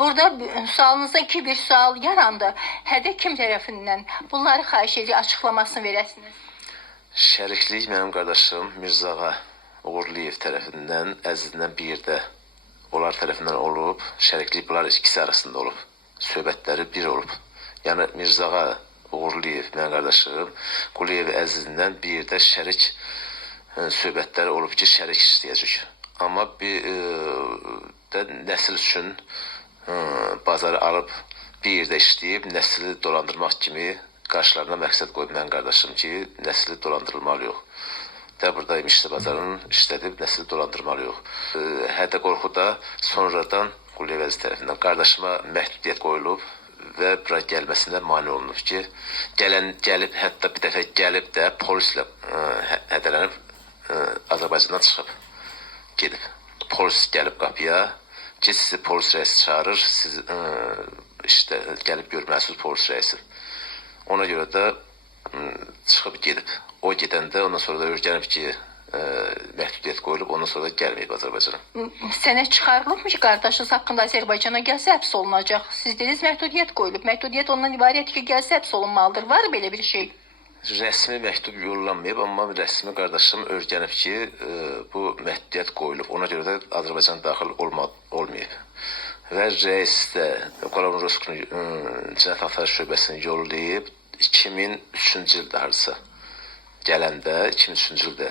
Burada sualınızda bir sual yarandı. Hədə kim tərəfindən? Bunları xahiş edirik, açıqlamasını verəsiniz. Şəriklik mənim qardaşım Mirzağa Uğurliyev tərəfindən, Əzizdən bir də onlar tərəfindən olub. Şəriklik bunlar ikisi arasında olub. Söhbətləri bir olub. Yəni Mirzağa Uğurliyev mənim qardaşım, Quliyev Əzizdən bir də şərik söhbətləri olub ki, şərik istəyəcək. Amma bir də nəsil üçün bazarı alıb bir yerdə işləyib, nəsli dolandırmaq kimi qarşılarına məqsəd qoyub mənim qardaşım ki, nəsli dolandırılmalı yox. Da buradayım işlə bazarını işlədib, nəsli dolandırmalı yox. Hədə qorxuda sonradan Quliyev Əziz tərəfindən qardaşıma məhdudiyyət qoyulub və bura gəlməsinə mane olunub ki, gəlib, hətta bir dəfə gəlib də polislə hədələnib Azərbaycandan çıxıb, gedib. Polis gəlib qapıya ki, sizi polis rəisi çağırır, siz işte gəlib görməsiniz polis rəisi. Ona görə də çıxıb gedib. O gedəndə ondan sonra da öyrənib ki, məhdudiyyət qoyulub, ondan sonra da gəlməyib Azərbaycana. Sənə çıxarılıbmı ki, qardaşınız haqqında Azərbaycana gəlsə həbs olunacaq? Siz dediniz məhdudiyyət qoyulub. Məhdudiyyət ondan ibarət ki, gəlsə həbs olunmalıdır. Var belə bir şey? Rəsmi məktub yollanmayıb, amma rəsmi qardaşım öyrənib ki, bu məhdudiyyət qoyulub. Ona görə də Azərbaycan daxil olmayıb. Və rəis də Qoravroskunun Cinayət Axtarış Şöbəsini yollayıb 2003-cü ildə hardasa gələndə, 2003-cü ildə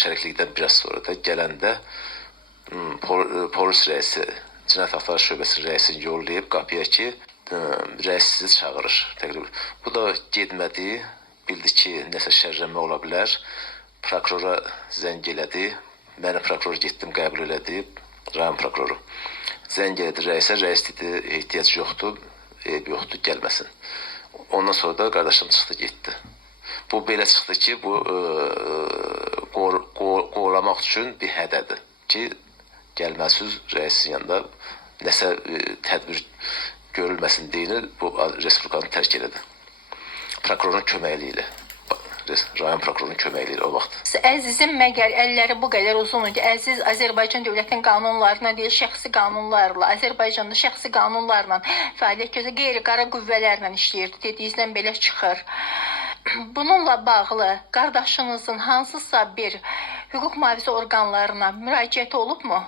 şəriklikdən biraz sonra da gələndə polis rəisi, Cinayət Axtarış Şöbəsinin rəisini yollayıb qapıya ki, rəis sizi çağırır. Bu da getmədi, bildi ki, nəsə şərrənmə ola bilər. Prokurora zəng elədi. Mənə prokuror getdim, qəbul elədi, rayon prokuroru. Zəng elədi rəisə, rəis dedi, ehtiyac yoxdur, yoxdur, gəlməsin. Ondan sonra da qardaşım çıxdı, getdi. Bu belə çıxdı ki, bu qovlamaq üçün bir hədədir ki, gəlməsiz rəisin yanında nəsə tədbir görülməsin deyinir, bu Respublikanı tərk elədi. Prokurorun köməkliyi ilə, rayon prokurorunun köməkliyi ilə o vaxt. Əzizin məgər əlləri bu qədər uzun idi. Əziz Azərbaycan dövlətinin qanunlarına deyil, şəxsi qanunlarla, Azərbaycanda şəxsi qanunlarla fəaliyyət göstərən qeyri-qara qüvvələrlə işləyirdi. Dediyinizdən belə çıxır. Bununla bağlı qardaşınızın hansısa bir hüquq mühafizə orqanlarına müraciəti olubmu?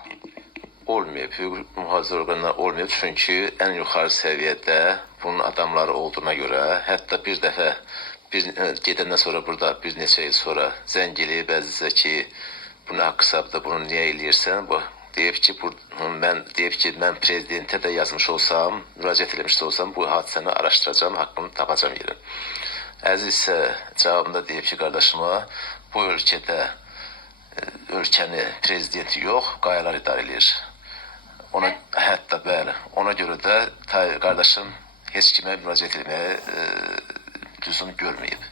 Olmayıb, hüquq mühafizə orqanları olmayıb, çünki ən yuxarı səviyyədə bunun adamları olduğuna görə, hətta bir dəfə gedəndən sonra burada bir neçə il sonra zəng eləyib Əzizə ki, bunu haqq hesabda bunu niyə eləyirsən? Bu deyib ki, mən prezidentə də yazmış olsam, müraciət eləmiş olsam, bu hadisəni araşdıracağam, haqqını tapacağam yerim. Əziz isə cavabında deyib ki, qardaşıma, bu ölkədə ölkəni prezidenti yox, qayalar idarə edir. Hətta bəli, ona görə də qardaşım heç kimə müraciət etməyə lüzum görməyib.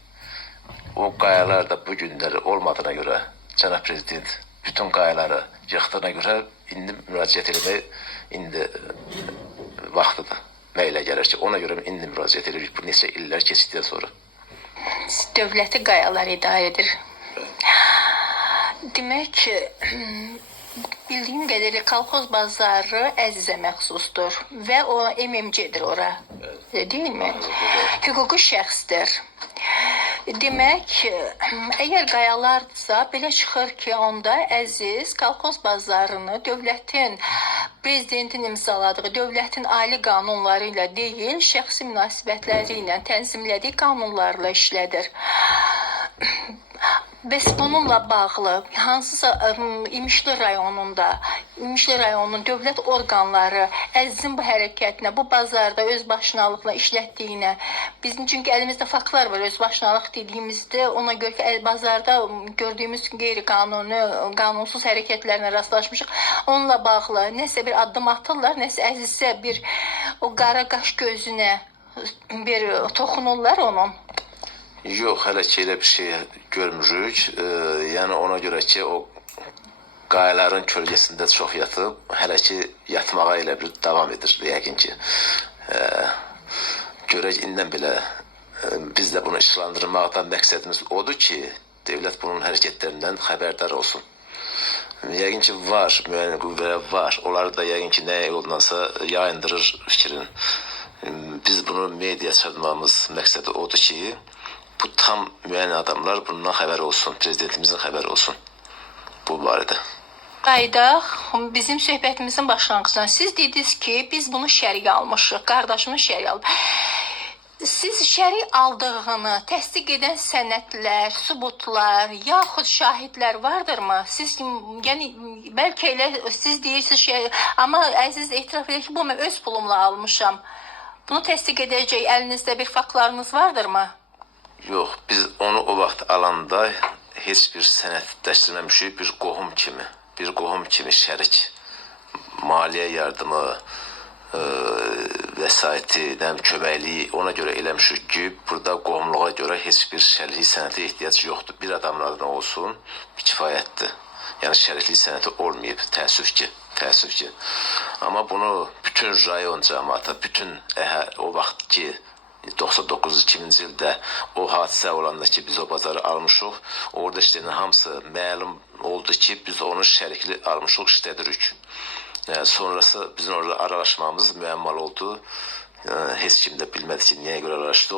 O qayalar da bu günləri olmadığına görə cənab prezident bütün qayaları yıxdığına görə indi müraciət etmək indi vaxtıdır. Mənə elə gəlir ki, ona görə indi müraciət edirik bu neçə illər keçdikdən sonra. Dövləti qayalar idarə edir. Demək, bildiyim qədərilə kolxoz bazarı Əzizə məxsusdur və o MMC-dir ora, deyilmi? Hüquqi şəxsdir. Demək, əgər qayalardırsa, belə çıxır ki, onda Əziz kolxoz bazarını dövlətin, prezidentin imzaladığı dövlətin ali qanunları ilə deyil, şəxsi münasibətləri ilə tənzimlədiyi qanunlarla işlədir. Bəs bununla bağlı hansısa İmişli rayonunun dövlət orqanları Əzizin bu hərəkətinə, bu bazarda özbaşınalıqla işlətdiyinə, bizim çünki əlimizdə faktlar var, özbaşınalıq dediyimizdə, ona görə ki, bazarda gördüyümüz qeyri-qanuni, qanunsuz hərəkətlərlə rastlaşmışıq. Onunla bağlı nəsə bir addım atırlar, nəsə Əzizə bir o qara qaş gözünə bir toxunurlar onun. Yox, hələ ki elə bir şey görmürük. Yəni ona görə ki, o qayaların kölgəsində çox yatıb, hələ ki yatmağa elə bir davam edir, yəqin ki. Görək, indən belə biz də bunu işlandırmaqdan məqsədimiz odur ki, devlət bunun hərəkətlərindən xəbərdar olsun. Yəqin ki var, müəyyən qüvvələr var. Onlar da yəqin ki nə yoldansa yayındırır fikrin. Biz bunu media çıxartmamız məqsədi odur ki, bu tam müəyyən adamlar bundan xəbər olsun, prezidentimizin xəbəri olsun bu barədə. Qaydaq, bizim söhbətimizin başlanğıcında siz dediniz ki, biz bunu şərik almışıq, qardaşımız şərik alıb. Siz şərik aldığını təsdiq edən sənədlər, sübutlar, yaxud şahidlər vardırmı? Siz, yəni, bəlkə elə siz deyirsiniz şərik, amma əziz etiraf edir ki, bu mən öz pulumla almışam. Bunu təsdiq edəcək əlinizdə bir faktlarınız vardırmı? Yox, biz onu o vaxt alanda heç bir sənədləşdirməmişik, bir qohum kimi şərik, maliyyə yardımı, vəsaiti, köməkliyi ona görə eləmişik ki, burada qohumluğa görə heç bir şəriklik sənəti ehtiyac yoxdur. Bir adamlardan olsun, kifayətdir. Yəni şəriklik sənəti olmayıb, təəssüf ki. Amma bunu bütün rayon cəmaata, bütün o vaxt ki 99-2000-ci ildə o hadisə olanda ki, biz o bazarı almışıq, orada işləyən hamısı məlum oldu ki, biz onu şərikli almışıq, işlədirik. Sonrası bizim orada aralaşmamız müəmmal oldu. Heç kim də bilmədi ki, niyə görə aralaşdıq.